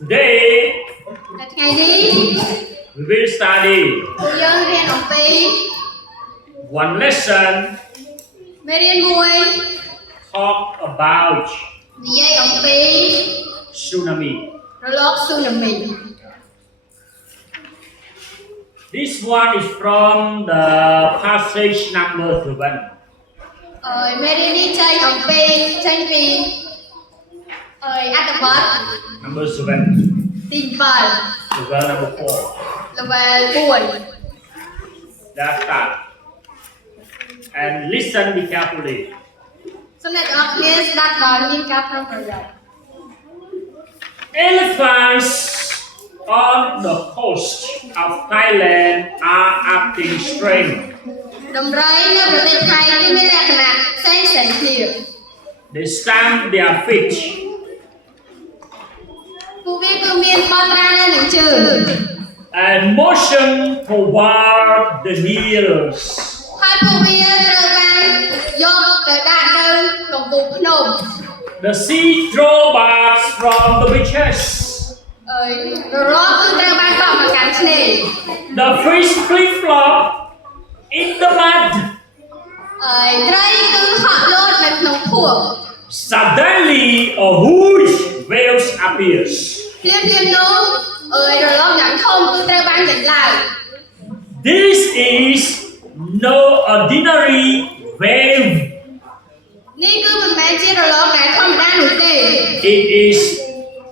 Today Ngày đi we will study dân riêng học tí one lesson mê riêng mùi talk about vì dây học tí tsunami. rồi lót tsunami. This one is from the passage number 7. Mê riêng đi chơi học tí chơi vì ăn tập vật Number 7. tìm vật The verse number 4. là về buồn. Let's start. And listen be carefully. Xong này tụi học nghe đặt đón những các trong thời gian. Elephants on the coast of Thailand are acting strange. Đồng rây nó được tên Thái cái mấy lạc nạ xanh sẵn thiệt. They stamp their feet Phụ vi cư miên bao tra lên những chữ. and motion toward the hills. Hai phụ vi trở vang dọc tới đạn đơn cộng vụ nộp. The sea drawbacks from the beaches. Rồi rõ cư trở vang cộng và cắn nề. The fish flip-flop in the mud. Rây cư họ lốt mạch nông thuộc. Suddenly, a huge wave appears. Liêm nô. Rồi rõ nhắn không cư trở vang nhận lại. This is no ordinary wave. Ní cư mình mẹ chia rồi rõ cái không đa nụ tề. It is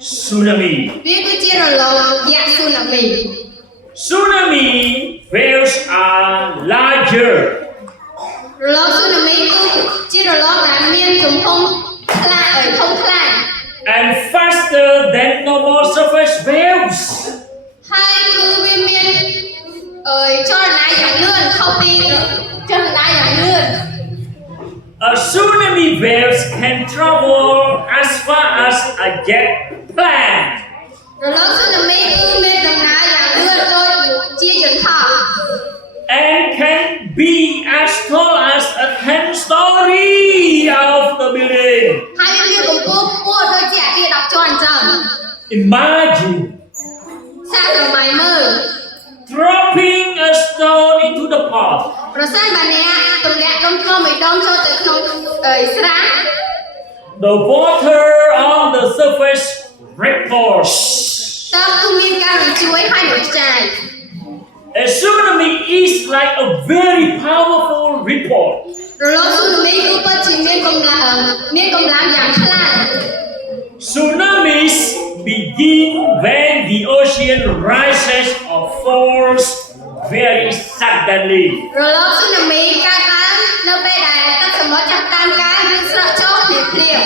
tsunami. Vì cư chia rồi rõ dạng tsunami. Tsunami waves are larger Rồi rõ tsunami cư chia rồi rõ cái miên chúng không lại không lại. and faster than normal surface waves. Hai cư viên miên cho nãy dạng lươn không đi cho nãy dạng lươn. A tsunami waves can travel as far as a jet plane. Rồi nó tsunami cư miên đồng nãy dạng lươn tôi chia chuẩn thọ. And can be as tall as a 10-story of the building. Hai viên miên cùng cô đôi trẻ kia đọc cho anh chồng. Imagine Sao rồi mày mơ. dropping a stone into the pot. Rồi sao bà nè tụi lẹ đông cơ mày đông cho tới không sáng. The water on the surface ripples. Tao cư miên cao rồi chuối hai nỗi trài. A tsunami is like a very powerful ripple. Rồi nó tsunami cư bất chỉ miên công làm dạng khá. Tsunamis begin when the ocean rises or falls very suddenly. Rồi nó tsunami ca cá nó bê đài các sầm mất chặt tam cá nhưng sợ chốt liệt liệt.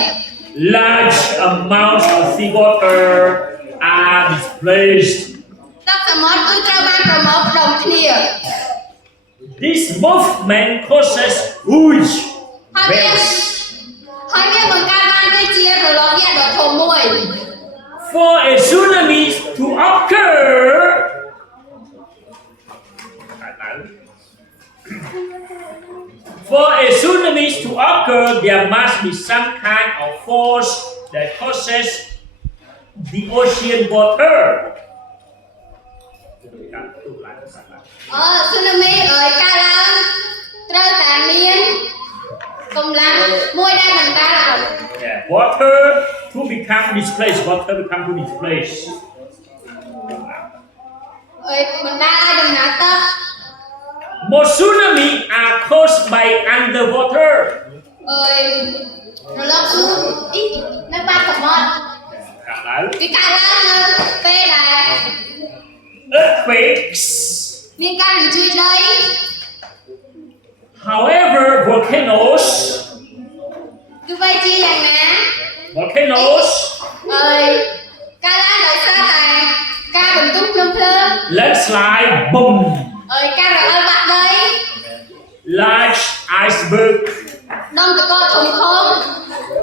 Large amounts of seawater are displaced. Các sầm mất cứ trao ban pro một đồng kia. This movement causes huge waves. Hai cái bằng ca ban cái chia rồi nó nghe được thổ mùi. For a tsunami to occur, there must be some kind of force that causes the ocean water. Tsunami ở ca lan trao tàn miên cùng làm môi đa bằng ta là Yeah, water to become displaced. Water become to displace. mình ta ai đừng nát tấp. Most tsunami are caused by underwater. Rồi nó xuống ít nó ba tập một cái ca lan phê là Earthquakes. miên ca mình chui đấy. However, volcanoes Cứ vây chi rằng nè ca lan đợi xa tài ca bình túc plum plum landslide, boom, ca rồi ơi bạn đấy large iceberg, đông tụi con thùng không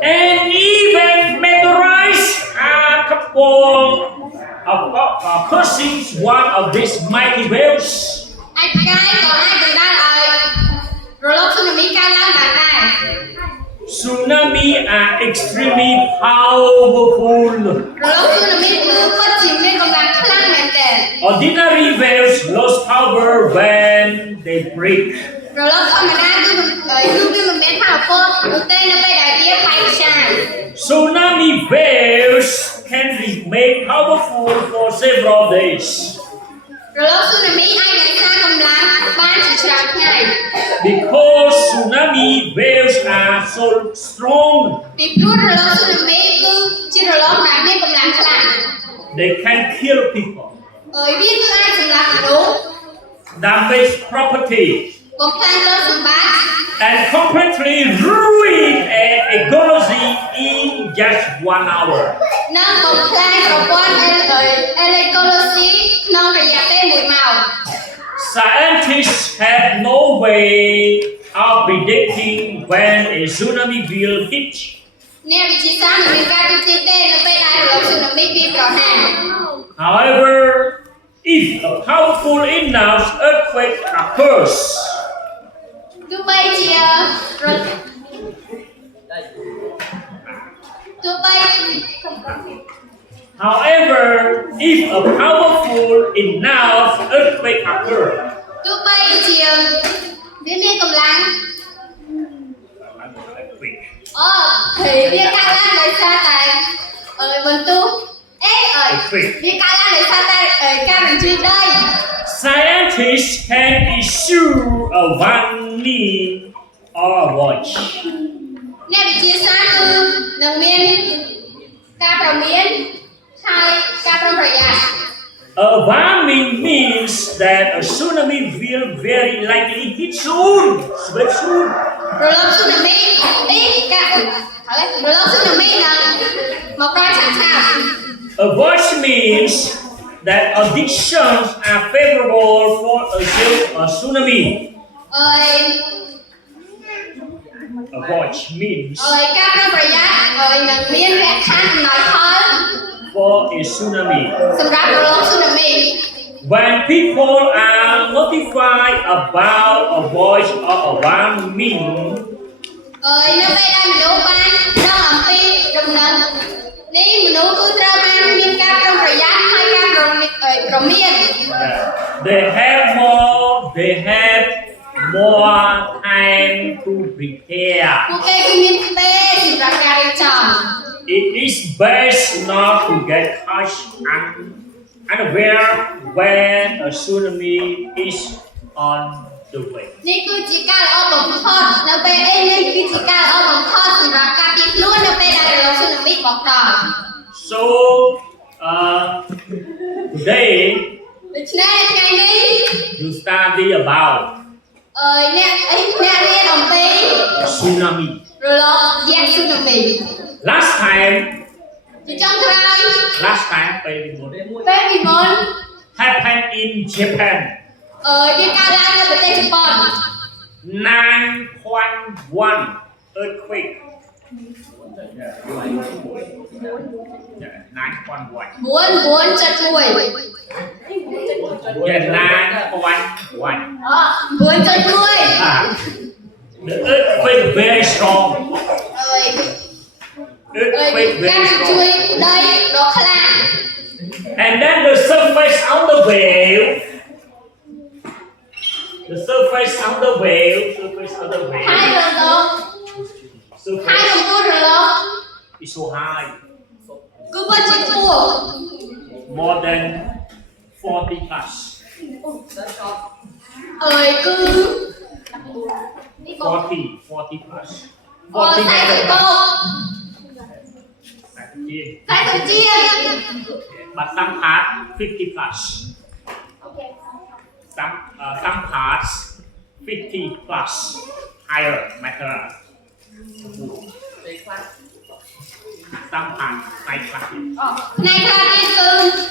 and even meteorites are capable of causing one of these mighty waves. ai cái còn ai cũng đang rồi lúc tsunami ca lan bạn này. Tsunami are extremely powerful. Rồi lúc tsunami cứ có Ordinary waves lose power when they break. រលកធម្មតាគឺវាមិនមានថាពលនោះទេនៅពេលដែលវាបែកខ្ចាយ Tsunami waves can remain powerful for several days. រលកស៊ូណាមីអាចរក្សាកម្លាំងបានជាច្រើនថ្ងៃ Because tsunami waves are so strong, ពីព្រោះរលកស៊ូណាមីគឺជារលកដែលមានកម្លាំងខ្លាំង they can kill people, វាគឺអាចសម្លាប់មនុស្ស damage property, បំផ្លាញទ្រព្យសម្បត្តិ and completely ruin an ecology in just 1 hour. និងបំផ្លាញប្រព័ន្ធអេឡេកូឡូស៊ីក្នុងរយៈពេល1ម៉ោង Scientists have no way of predicting when a tsunami will hit. អ្នកវិទ្យាសាស្ត្រមិនមានការទស្សន៍ទេនៅពេលដែលរលកស៊ូណាមីវាប្រហារ However, if a powerful enough earthquake occurs, ទោះបីជា However, if a powerful enough earthquake occurs, ទោះបីជាវាមានកម្លាំង earthquake. thìវាកើតឡើងដោយសារតែបន្ទុះវាកើតឡើងដោយសារតែការបញ្ជ្រាបដី Scientists can issue a warning or a watch. អ្នកវិទ្យាសាស្ត្រគឺនឹងមានការព្រមានហើយការប្រុងប្រយ័ត្ន A warning means that a tsunami will very likely hit soon. Very soon. រលកស៊ូណាមីរលកស៊ូណាមីនឹងមកដល់ឆាប់ៗ A watch means that conditions are favorable for a tsunami. A watch means ការប្រុងប្រយ័ត្ននឹងមានលក្ខខណ្ឌអំណោយផល for a tsunami. សម្រាប់រលកស៊ូណាមី When people are notified about a watch or a warning, នៅពេលដែលមនុស្សបានដឹងអំពីដំណឹងនេះមនុស្សគឺត្រូវបានមានការប្រុងប្រយ័ត្នហើយការព្រមាន they have more time to prepare. ពួកគេគឺមានពេលសម្រាប់ការរៀបចំ It is best not to get caught unaware when a tsunami is on the way. នេះគឺជាការល្អបំផុតនៅពេលនេះគឺជាការល្អបំផុតសម្រាប់ការពារខ្លួននៅពេលដែលរលកស៊ូណាមីមកដល់ So today ដូច្នេះថ្ងៃនេះ you study about អ្នករៀនអំពី tsunami. រលកយក្សស៊ូណាមី Last time ជាចុងក្រោយ ពេលពីមុន happened in Japan. វាកើតឡើងនៅប្រទេសជប៉ុន 9.1 earthquake. Yeah, 9.1. 9.1 Yeah, 9.1. 9.1 The earthquake very strong. ការជួយដីដ៏ខ្លាំង And then the surface of the wave. The surface of the wave. ហើយរលកហើយ Surface កម្ពស់រលក is so high. គឺពិតជាខ្ពស់ More than 40 plus. គឺ 40 plus. 40 meter បូ plus. 40ជាង But some part 50 plus. Some parts 50 plus. Higher matter. Some parts 5 plus. ផ្នែកខ្លះទៀតគឺ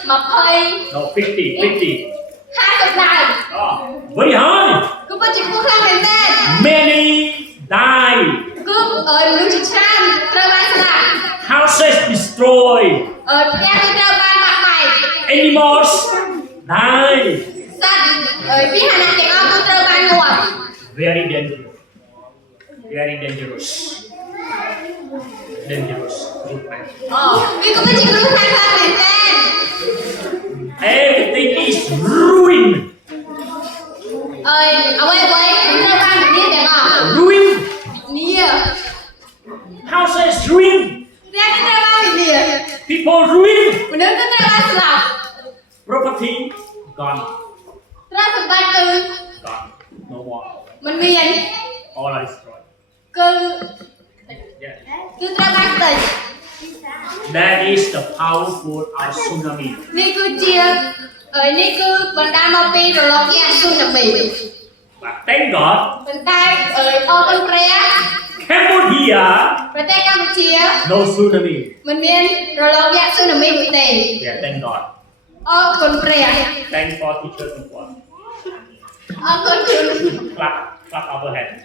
20 No, 50. 50ដែរ Oh, very high. គឺពិតជាខ្ពស់ខ្លាំងមែនទែន Many die. គឺមនុស្សជាច្រើនត្រូវបានស្លាប់ Houses destroyed. ផ្ទះគឺត្រូវបានបាក់បែក Animals die. សត្វពាហនៈទាំងអស់គឺត្រូវបានងាប់ Very dangerous. Very dangerous. Dangerous. Good man. វាក៏ពិតជាគ្រោះថ្នាក់ខ្លាំងមែនទែន Everything is ruin. តែក៏ត្រូវបានវិនាស People ruin. មនុស្សក៏ត្រូវបានស្លាប់ Property gone. ទ្រព្យសម្បត្តិគឺ Gone. No more. មិនមាន All are destroyed. គឺ Yes. គឺត្រូវបានផ្ទៃ That is the powerful tsunami. នេះគឺជានេះគឺបណ្ដាលមកពីរលកយក្សស៊ូណាមី But thank God, ប៉ុន្តែអរគុណព្រះ Cambodia, ប្រទេសកម្ពុជា no tsunami. មិនមានរលកយក្សស៊ូណាមីនោះទេ Yeah, thank God. អរគុណព្រះ Thank for teacher support. អរគុណគ្រូ Clap our hands.